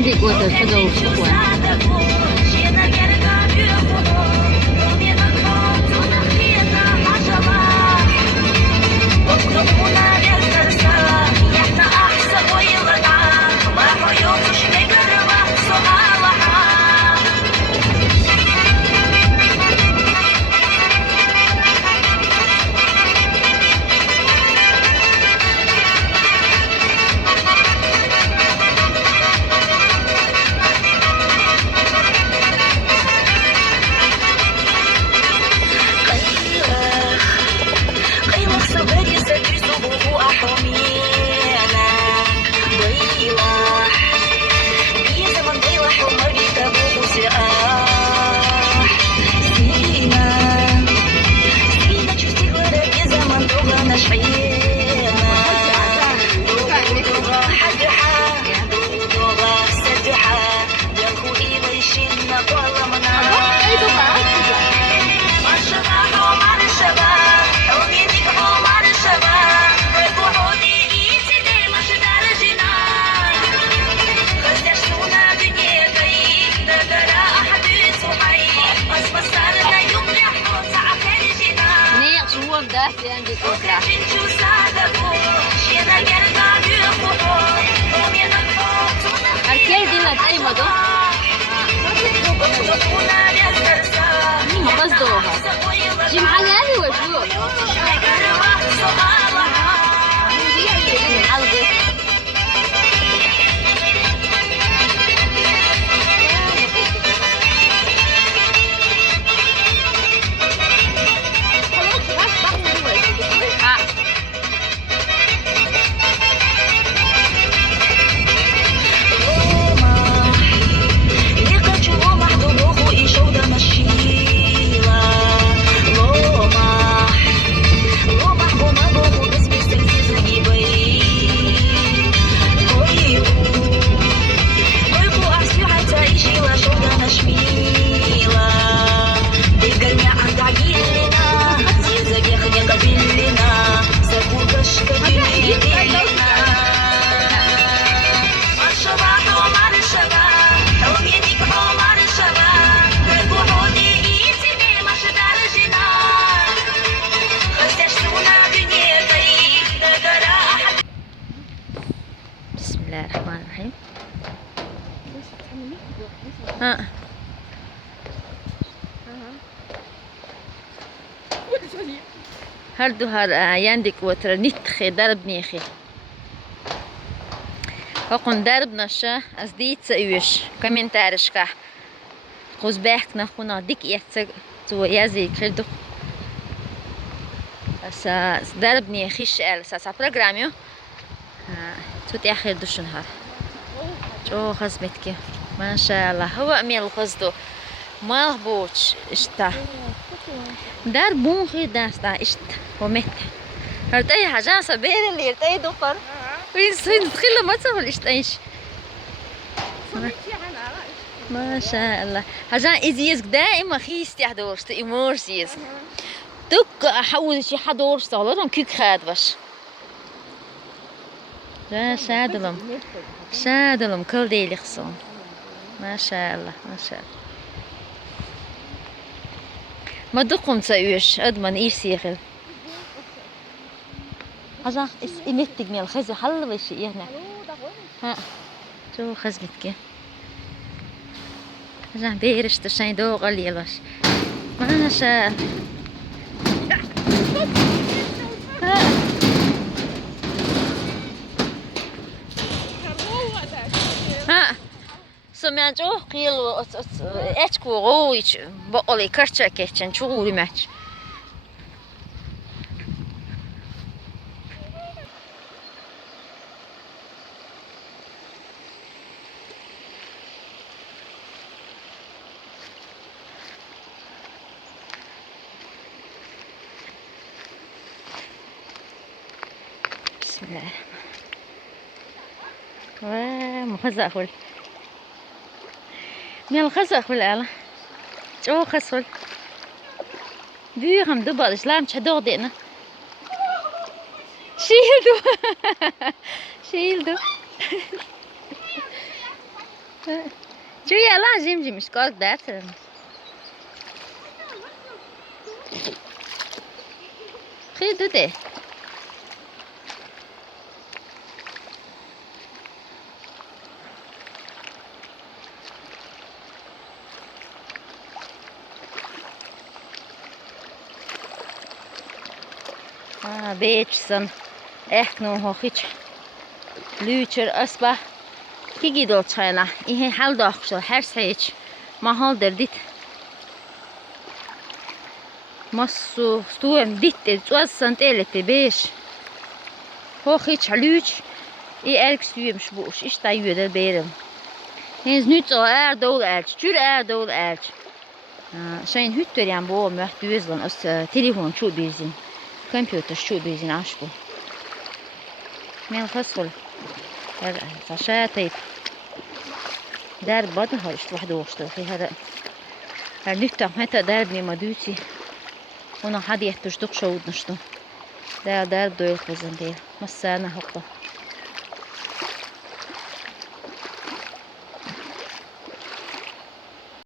عندي قوة الفضاء والشقوة. بسم الله الرحمن الرحيم. هردو هر يندك وتر نتخي درب نيخي هقون درب نشا از ديت سأيوش كمين تارشكا قوز باحك نخونا ديك يحتاج تو يازي كردو اس درب نيخيش ال سا برنامج توت آخر دوش نهار جو خزمتك ما شاء الله هو أمير الخزدو ما بوش إشتا دار بونخي داستا إشتا ومت هرتاي حاجة صبير اللي يرتاي دوفر وين تدخل ما تقول إشتايش ما شاء الله حاجة إزيز دائما خيست يحضرش تأمورسيز تك أحاول شي حضرش تغلطهم كيك خاد باش لا شادلم كل ديلي خصهم ما شاء الله ما شاء الله ما دقم تسويش أضمن إيش سيخل حاجة إمتك من الخزة حل وش يعني ها شو خزمتك حاجة بيرش تشين دو غلي باش ما شاء الله سمعت جو قيل اتكو غويش بقولي كرتشا كيتشن شغولي ماتش بسم الله مخزأ من الخزق بالآلة جو خسول بيهم دبل إسلام شدوق دينا شيلدو شو يلا جيمجي مش قاعد داتر خيدو ده Beetsen echt nog hoogiets luister asba kiki dolçayla ihe hal daxşıl hər şeyç mahal derdit masu stuem ditte 30 elete 5 hoogiets luiç i erg stuemş bu işte yöder berim hens nüt o dol elç jür dol elç şeyin hütter yani bu möhtüzlan as telefon şu bezin компьютер şu bezin aş bu men fasol فشاتي دار بدها اشت واحدة واشتغل في هذا هرنيكتا متى دار بني مدوتي هنا حد يحتاج دق شود نشتو دار دويل خزن دير مسانا هقطة